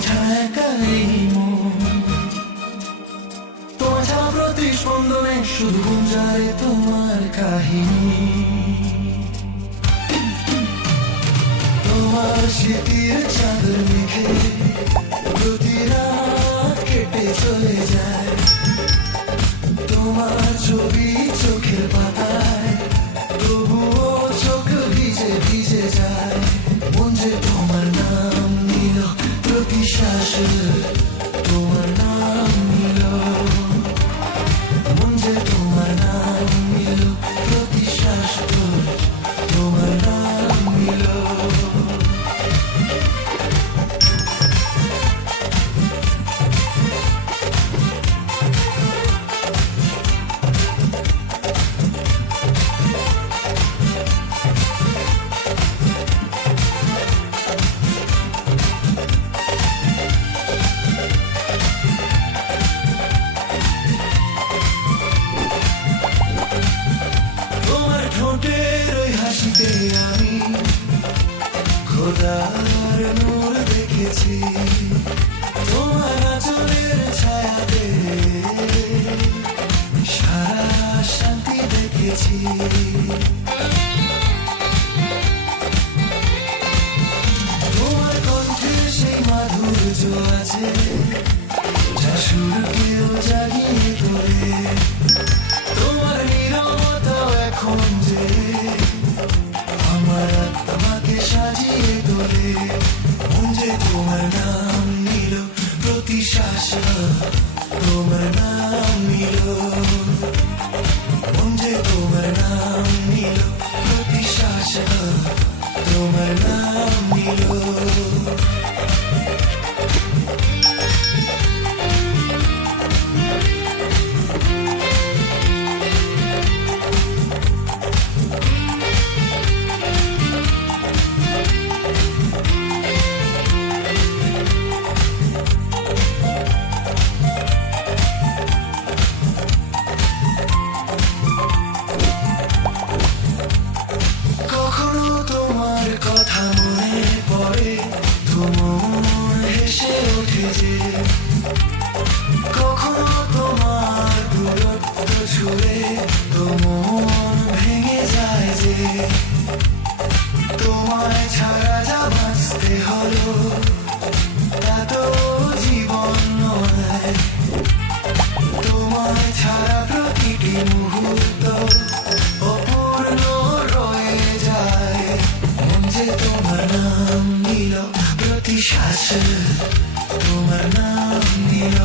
বোঝা একাই মন। তোমার ছাড়া প্রতিস্পন্দনে শুধু গুঞ্জারে তোমার কাহিনী। তোমার স্মৃতির চাদর মেখে প্রতি রাত কেটে চলে যায়। তোমার ছবি চোখের পাতায় তবুও চোখ ভিজে ভিজে যায়। মন যে তোমার নাম নিল প্রতি শ্বাসে, তোমার নাম নিল। মন যে তোমার নাম নিল প্রতি শ্বাসে, তোমার নাম নিল। তোমার ঠোঁটের ওই হাসিতে আমি খোদার নূর দেখেছি। তোমার আঁচলের ছায়াতে সারা শান্তি দেখেছি। তোমার কণ্ঠে সেই মাধুর্য আছে যা সুরকেও জাগিয়ে তোলে। তোমার নীরবতাও এখন যে আমার আত্মাকে সাজিয়ে তোলে। মন যে তোমার নাম নিল প্রতি শ্বাসে, তোমার নাম নিল। মন যে তোমার নাম নিল প্রতি শ্বাসে, তোমার নাম নিল। কখনো তোমার কথা মনে পড়ে, তোমার হেসে ওঠে যে। কখনো তোমার দূরত্ব ছুঁয়ে তোমার ভেঙে যায় যে। তোমায় ছাড়া যা বাঁচতে হলো তা তো জীবন নয়। তোমায় ছাড়া প্রতিটি মুহূর্ত অপূর্ণ রয়ে যায়। মন যে তোমার নাম নিল প্রতি শ্বাসে, তোমার নাম নিল।